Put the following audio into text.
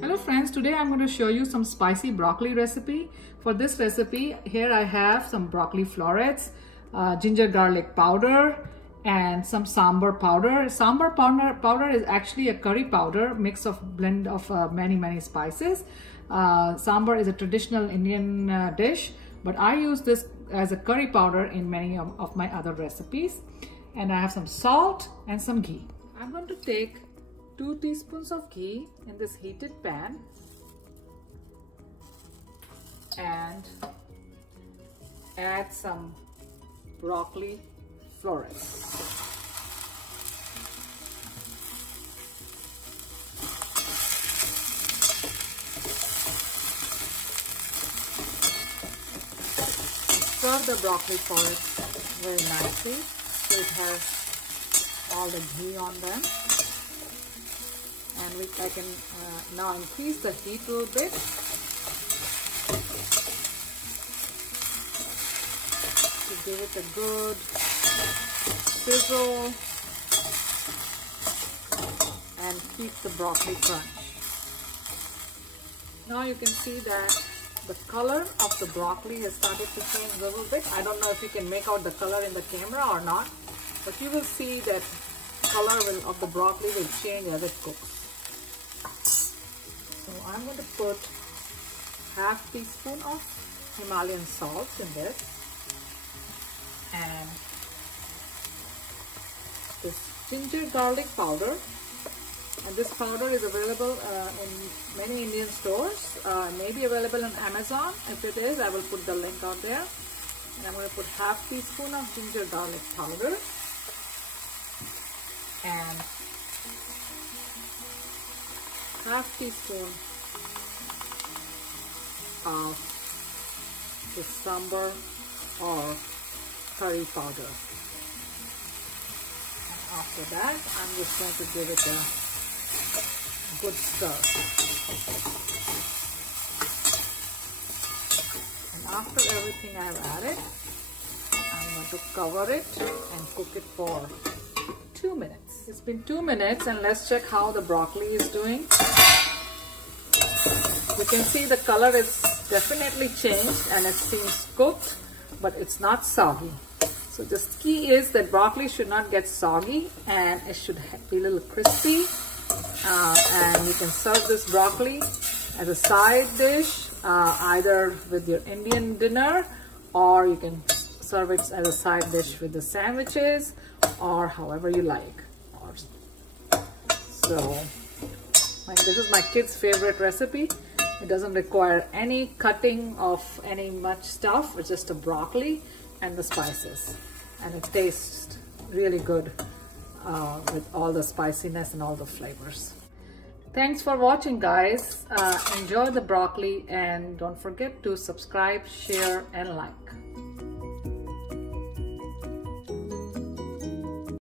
Hello friends, today I'm going to show you some spicy broccoli recipe. For this recipe, here I have some broccoli florets, ginger garlic powder, and some sambar powder. Sambar powder is actually a curry powder, blend of many spices. Sambar is a traditional Indian dish, but I use this as a curry powder in many of my other recipes. And I have some salt and some ghee. I'm going to take 2 teaspoons of ghee in this heated pan and add some broccoli florets. Stir the broccoli florets very nicely so it has all the ghee on them. And I can now increase the heat a little bit. To give it a good sizzle and keep the broccoli crunch. Now you can see that the color of the broccoli has started to change a little bit. I don't know if you can make out the color in the camera or not, but you will see that color of the broccoli will change as it cooks. So I'm going to put half teaspoon of Himalayan salt in this, and this ginger garlic powder, and this powder is available in many Indian stores, maybe available on Amazon. If it is, I will put the link out there. And I'm going to put half teaspoon of ginger garlic powder and half teaspoon of the sambar or curry powder. And after that, I'm just going to give it a good stir. And after everything I have added, I'm going to cover it and cook it for 2 minutes. It's been 2 minutes and let's check how the broccoli is doing. You can see the color is definitely changed and it seems cooked, but it's not soggy. So the key is that broccoli should not get soggy and it should be a little crispy. And you can serve this broccoli as a side dish, either with your Indian dinner, or you can serve it as a side dish with the sandwiches, or however you like. So this is my kids' favorite recipe. It doesn't require any cutting of any much stuff. It's just a broccoli and the spices, and it tastes really good with all the spiciness and all the flavors. Thanks for watching, guys. Enjoy the broccoli and don't forget to subscribe, share and like.